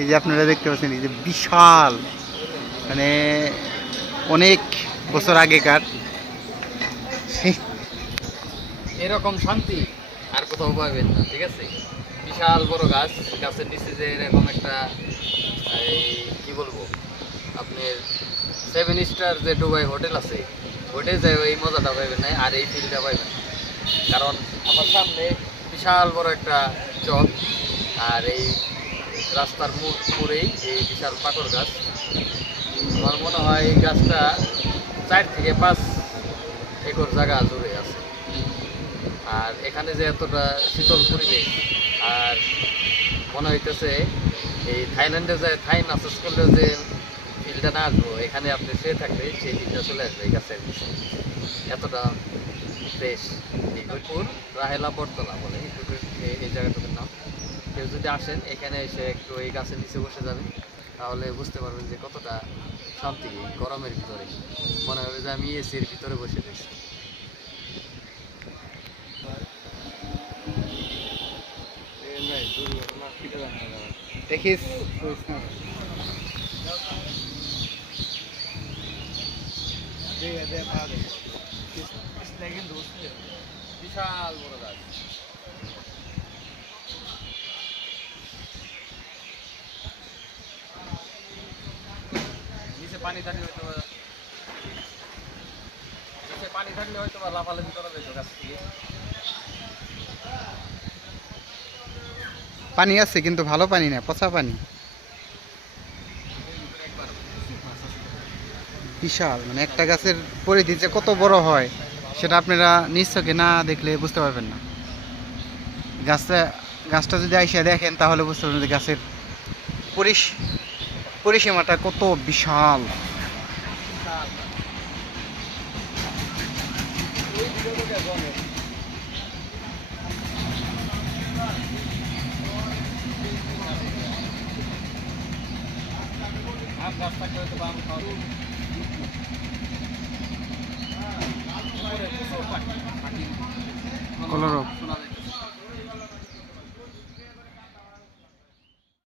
এই যে আপনারা দেখতে পাচ্ছেন, এই যে বিশাল মানে অনেক বছর আগেকার। এরকম শান্তি আর কোথাও পাবেন না, ঠিক আছে? বিশাল বড় গাছ, গাছের নিচে যে এরকম একটা কি বলব, আপনার সেভেন স্টার যে ডুবাই হোটেল আছে হোটেল যায় এই মজাটা পাইবেন না আর এই ফিলটা পাইবেন কারণ আমার সামনে বিশাল বড় একটা চক আর এই রাস্তার মুখ পুরেই এই বিশাল পাকড় গাছ। আমার মনে হয় এই গাছটা চার থেকে পাঁচ একর জায়গা জুড়ে আছে। আর এখানে যে এতটা শীতল পরিবেশ, আর মনে হইতেছে এই থাইল্যান্ডে যে থাই মাসাজ করলে যে ফিলটা না আসব, এখানে আপনি শুয়ে থাকলে সেই ফিলটা চলে আসবে এই গাছের এতটা ফ্রেশ। দুপুর রাহেলা বটতলা বলে এই জায়গাটুকুর নাম। কেউ যদি আসেন এখানে এসে একটু এই গাছের নিচে বসে যাবেন তাহলে বুঝতে পারবেন যে কতটা শান্তি গরমের ভিতরে। মনে হবে যে আমি এসির ভিতরে বসে রয়েছি। দেখিস বিশাল বড় গাছ। পানি থাকলে হয়তো পানি থাকলে হয়তো বা পানি আছে, কিন্তু ভালো পানি না, পচা পানি। বিশাল মানে একটা গাছের পরিধি যে কত বড় হয়, সেটা আপনারা নিজ চোখে না দেখলে বুঝতে পারবেন না। গাছটা গাছটা যদি আইসা দেখেন, তাহলে বুঝতে পারবেন যে গাছের পরিস পরিসীমাটা কত বিশাল। কলরব।